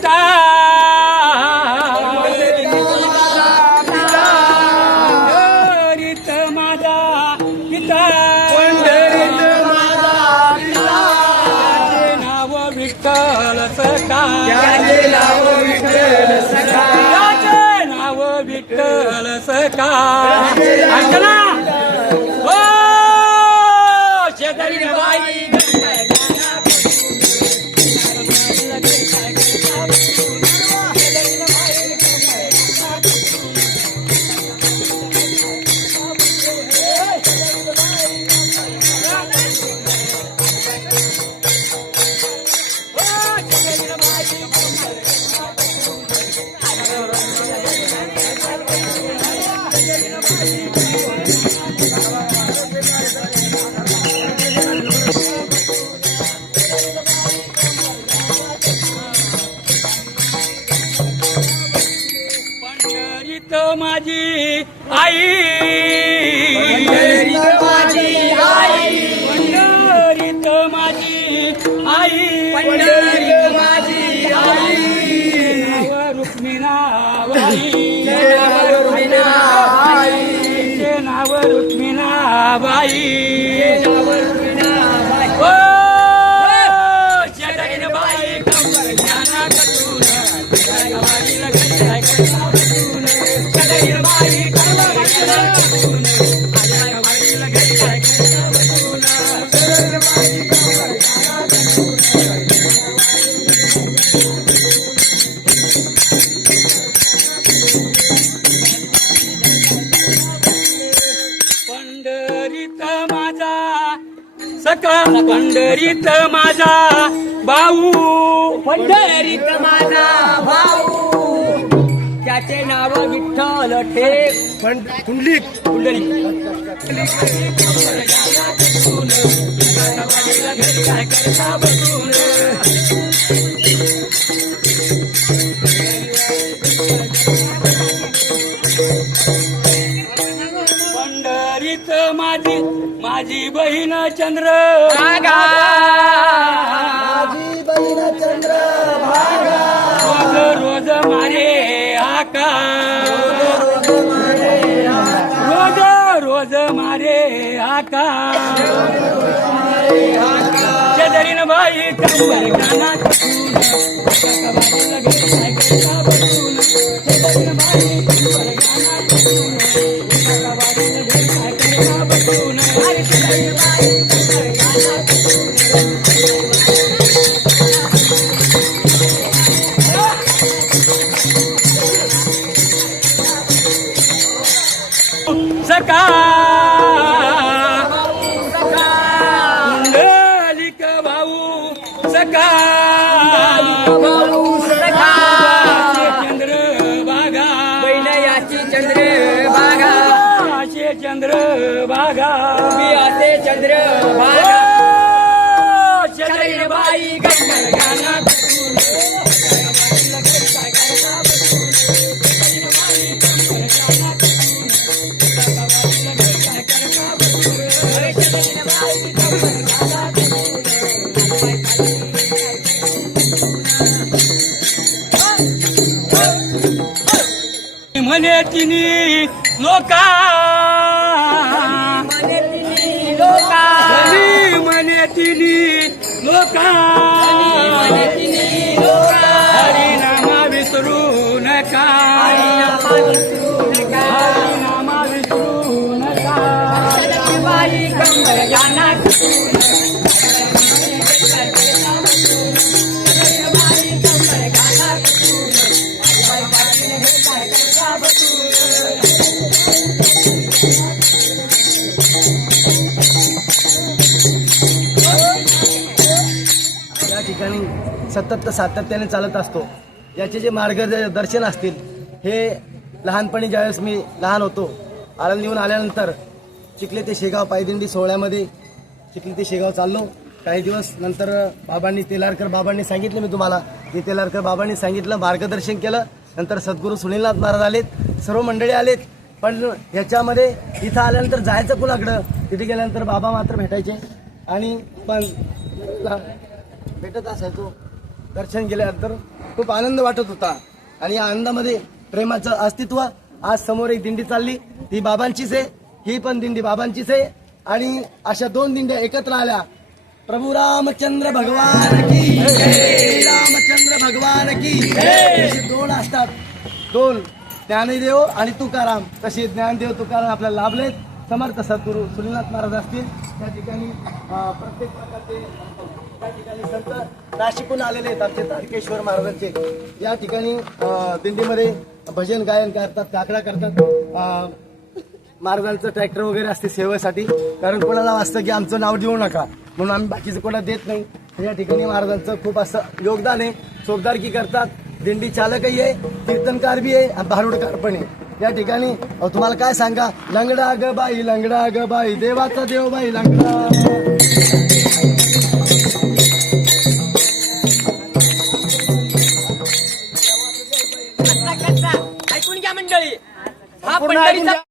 ज्ञाना पंढरीत माझा पिता. पंढरीत माझा पिता. नाव विठ्ठल सखा. नाव विठ्ठल सखा. नाव विठ्ठल सखा. माझी आई. माझी आई. पंढरीत माझी आई. पंढरीत माझा सका पंढरीत माझा भाऊ. पंढरीत माझा भाऊ. त्याचे नाव विठ्ठल ठेव पण कुंडलिक कुंडली काय करता बसून माझी बहीण चंद्र. माझी बहीण चंद्र भागा. रोज रोज मारे आका. रोज रोज मारे आका. शेजारीन बाई कंबर गाना भाऊ सखा चंद्र बागा बहीण याची चंद्र असे चंद्र बागा असे चंद्र शरीर बाई गंगर गाना कटून म्हणे तिनी लोका. म्हणे तिन्ही लोका. घरी म्हणे तिनी लोका. हरिनामा विसरू नका. सतत सातत्याने चालत असतो. याचे जे मार्गदर्शन असतील हे लहानपणी ज्यावेळेस मी लहान होतो आळंदीहून आल्यानंतर चिखले ते शेगाव पायदिंडी सोहळ्यामध्ये चिखले ते शेगाव चाललो. काही दिवस नंतर बाबांनी तेलारकर बाबांनी सांगितलं मी तुम्हाला. ते तेलारकर बाबांनी सांगितलं मार्गदर्शन केलं. नंतर सद्गुरू सुनीलनाथ महाराज आलेत सर्व मंडळी आलेत. पण ह्याच्यामध्ये इथं आल्यानंतर जायचं कुणाकडं? तिथे गेल्यानंतर बाबा मात्र भेटायचे. आणि पण भेटत असायचो. दर्शन केल्यानंतर खूप आनंद वाटत होता. आणि या आनंदामध्ये प्रेमाचं अस्तित्व आज समोर एक दिंडी चालली. ही बाबांचीच आहे ही पण दिंडी बाबांचीच आहे. आणि अशा दोन दिंड्या एकत्र आल्या. प्रभू रामचंद्र भगवान की रामचंद्र भगवान की दोन असतात. दोन ज्ञानदेव आणि तुकाराम. तसे ज्ञानदेव तुकाराम आपल्याला लाभलेत. समर्थ सद्गुरू सुनीलनाथ महाराज असतील. त्या ठिकाणी प्रत्येक प्रकारचे त्या ठिकाणी संत नाशिकहून आलेले आहेत आमचे तारकेश्वर महाराजांचे. या ठिकाणी दिंडीमध्ये भजन गायन करतात काकडा करतात. महाराजांचं ट्रॅक्टर वगैरे असते सेवेसाठी. कारण कोणाला वाचतं की आमचं नाव देऊ नका. म्हणून आम्ही बाकीचं कोणाला देत नाही. या ठिकाणी महाराजांचं खूप असं योगदान आहे. चोपदारकी करतात. दिंडी चालकही आहे कीर्तनकार बी आहे आणि भारुडकार पण आहे. या ठिकाणी तुम्हाला काय सांगा? लंगडा ग बाई लंगडा ग बाई देवाचा देव बाई लंगडा. पूर्ण ऐकून पंढरीचा घ्या.